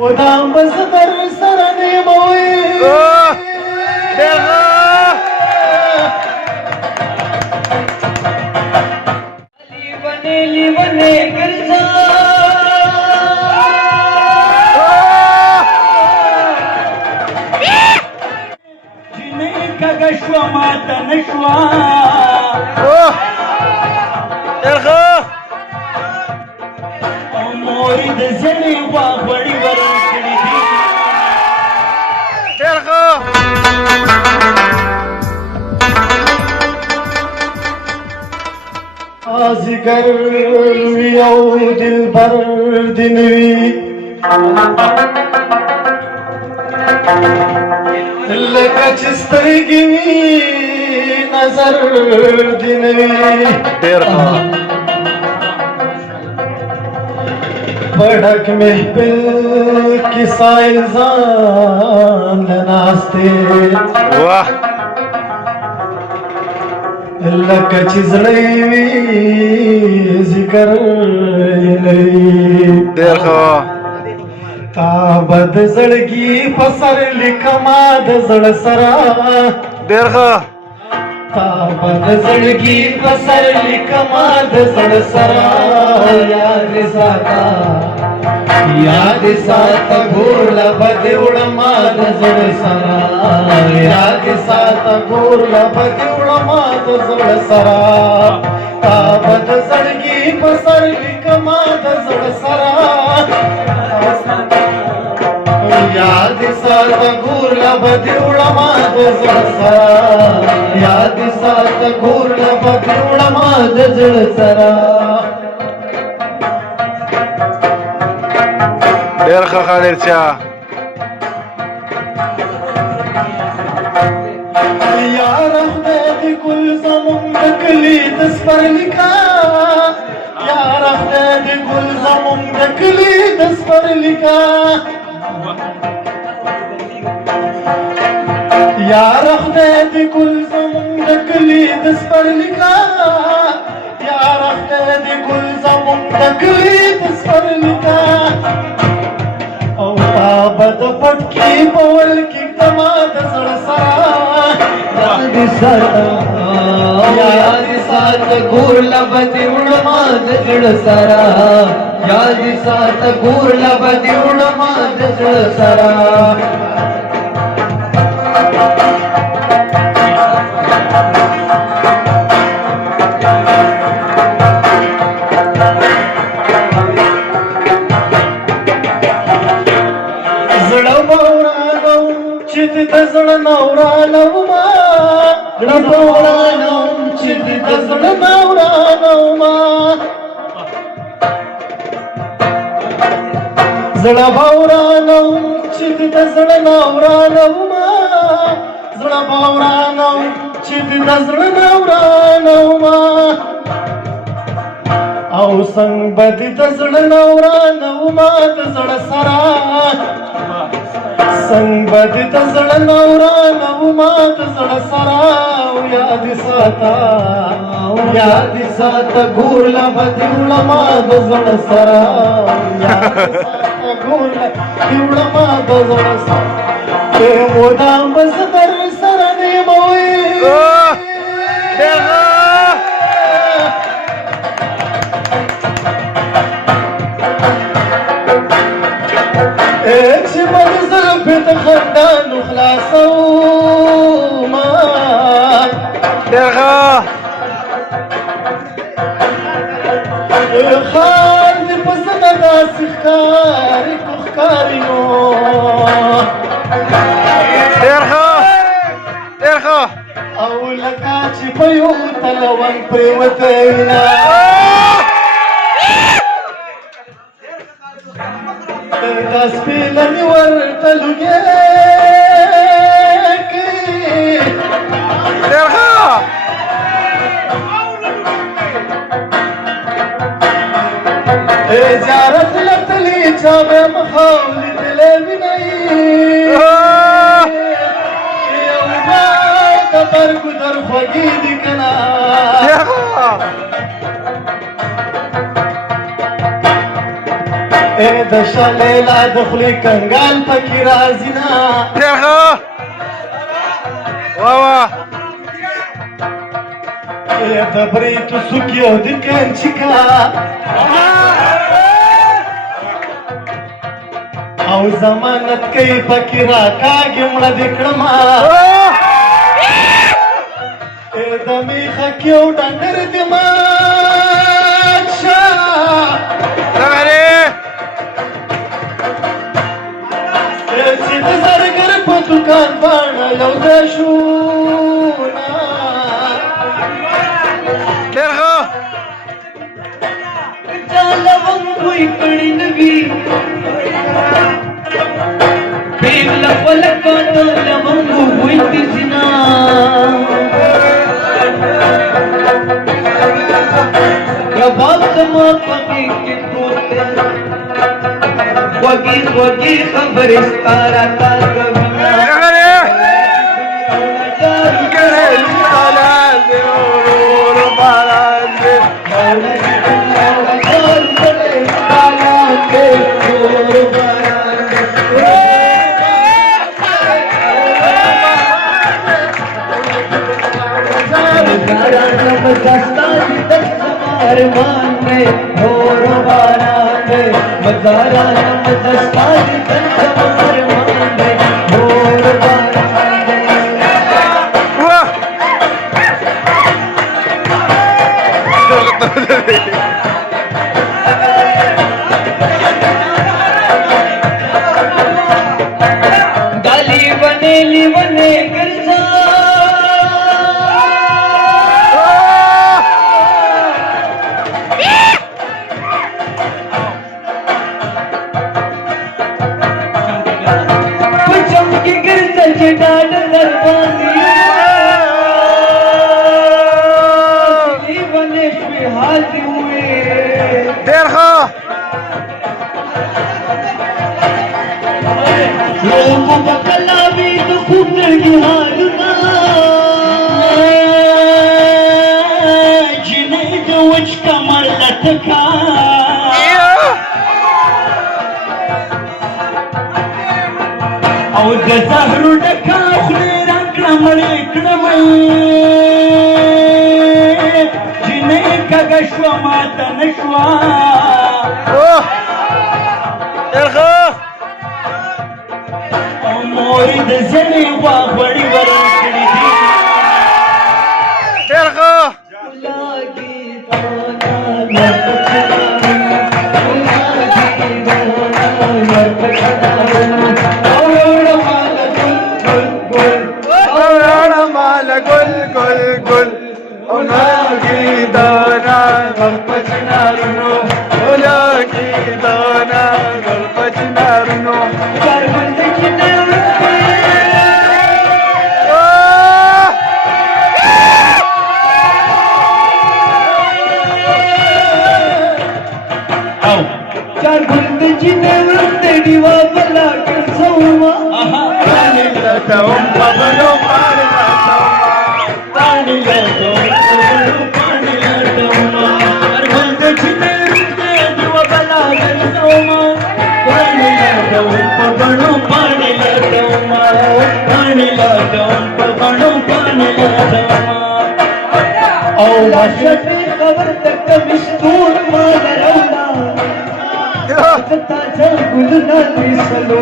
ودام بزدر سرني موي لي بني قرزا جنيك قشوة ما تنشوى مورد زني وغوڑی ورکڑی دی آزگر وی او دل بر دنوی لکه چسترگی وی نظر دنوی بڑک محفل کی سائزان ناستے لکه چې زړی وي ذکر یې ډېر ښه تا به د زړګي په سر لیکما د زړه سره ډېر ښه تا به د زړګي په سر لیکما د زړه سره یاد ساته یاد ساته ګور لا بد وړما د زړه سره یاد ساته ګور لا بد وړما د زړه سره تا به د زړګي په سر لیکما د زړه سره یاد ساته ګور لا بد وړما د زړه سره یاد ساته ګور لا بد وړما د زړه سره ډېر ښه خالد شاه یار خدای دې ګل زمونږ د کلي د سپرلیکا یار خدای دې ګل زمونږ د کلي د سپرلیکا یار خدای دې ګل زمونږ د کلي د سپرلیکا یار خدای دې ګل زمونږ د کلي د سپرلیکا او بابا د پټکی بول کې دما د زړه سره یاد ساته یاد ساته ګور لبدي وړما د زړه سره یاد ساته ګور لبدي وړما د زړه سره زړه نورانو ما زړه نورانو چې د زړه نورانو ما زړه باورانو چې د زړه نورانو ما زړه باورانو چې د زړه نورانو ما او څنګه بد د زړه نورانو ما د زړه سره څنګه بد د زړه نورانو ما د زړه سره یاد ساته یاد ساته ګور لا بد وړما د زړه سره یاد ساته ګور لا وړما د زړه سره ته مودام بزدر سره نیموي چې منظر په خندانو خلاصو ما ډېر خار دې په زړه داسې ښکاري کو ښکاري نو ډېر ښه او لکه چې په یو تلوان پرېوتی نه دا سپینه مې ورته لوګې کړي ډېر ښه زیارت لتلی چا به مخه لیدلی وینئ یو بای د برګو در خوږې دي که نه د شلیلا د خولې کنګال پکې راځي نه ډېر ښه واه واه د بریتو سوکي او د کنچکا او ضمانت کوي پکې راکاږي مړه دې کړمه د میخه کې او ډنګر دې مات شه چې د زرګر په دوکان باڼه یو ځای شو ډېر ښه چا لونګ وی کړي نوي پیغله پلکه د لونګ وی تسنا کباب زما پکې کې پروت وږي وږي خبرې ستاره تا کوي अरमान में भोर बारात मजारा मजस्तान अरमान में भोर बारात गाली बनेली बने गिरजा ډېر ښه लोगों का कलावी तो खूब लगी हालना जिन्हें जो उच कमर लटका और जहरु डका खुले रंगना मरे क्रमई जिन्हें कगश्वा माता नश्वा ډېر ښه मोरी د زنې واغړی ورکړي دي ډېر ښه لاګي پانا مال ګل ګل ګل او ناګي دانا غل پچنارونو او لاګي دانا غل پچنارونو चार गुंद जिने वरते डिवा बला करसोमा पाणी लटवून पवनो पाणी लटवून पाणी लटवून चार गुंद जिने वरते डिवा बला करसोमा पाणी लटवून पवनो पाणी लटवून पाणी लटवून पवनो पाणी लटवून औ शफी खबर तक मिस्तूर मार रौला ताजा गुलना दिसलो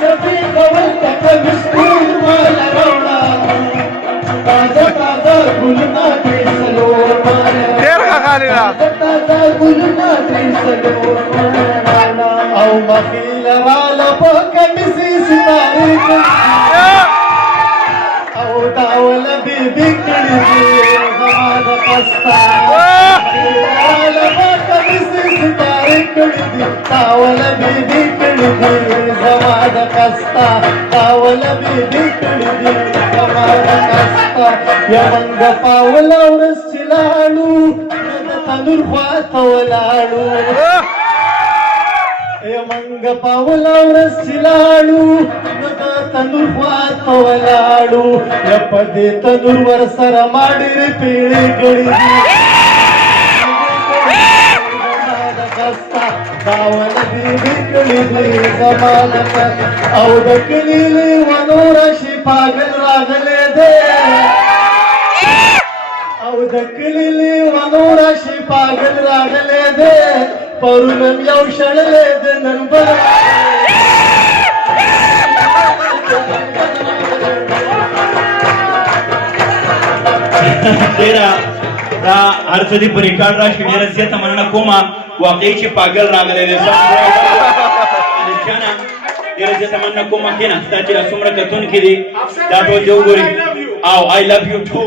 शफी खबर तक मिस्तूर मार रौला ताजा ताजा गुलना दिसलो ډېر ښه خالده ताजा गुलना दिसलो او مخیل رالا پکمیسی ستاری او داول بیبی کڑی دی زمان قستا رالا پکمیسی ستاری کڑی دی داول بیبی کڑی دی زمان قستا داول بیبی کڑی دی زمان قستا یمنگ پاولا ورس چلالو تنور خواه ولاړو یمنګ پاولا ورس چلاړو نو د تنور خواته ولاړو یا په دې تنور ور سره ما ډېرې پیړې کړې دي داول بیبی کلی دی زمانت او د کلی لیوانو راشي پاگل راغلی دی او د کلی لیوانو راشي پاگل راغلی دی پرونم یو شړلی دی نن بل ډېره دا هر څه دې په ریکارډ راشي ډېره زیاته مننه کومه واقعي چې پاگل راغلی دی ډېره زیاته مننه کومه کښېنه ستا چې دا څومره کتونکي دي دا ټول دې وګوري او آی لভ یو ټو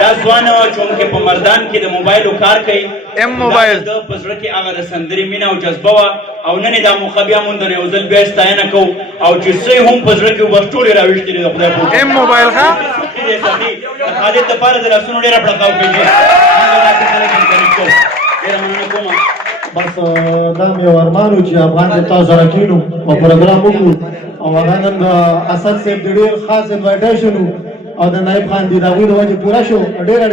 دا ځوان چونکې په مردان کې د موبایلو کار کوي ام موبایل د په زړه کې هغه د سندرې مینه او جذبه وه او نن یې دا موقع بیا موندل یو ځل بیا یې ستاینه کوو او چې څه یې هم په زړه کې بس ټول یې راویښتې دي د خدای په ام موبایل ښه د خالد دپاره د لاسونو ډېره پړقاو کېږي موږ داسې خلک انکریج کوو ډېره مننه کومه بس دا مې یو ارمان و چې افغان دې تاسو سره کښېنو او پروګرام وکړو او هغه نن د اسد صاحب د ډېر خاص انوایټیشن و او د نایب خان دي د هغوی د وجې پوره شو ډېره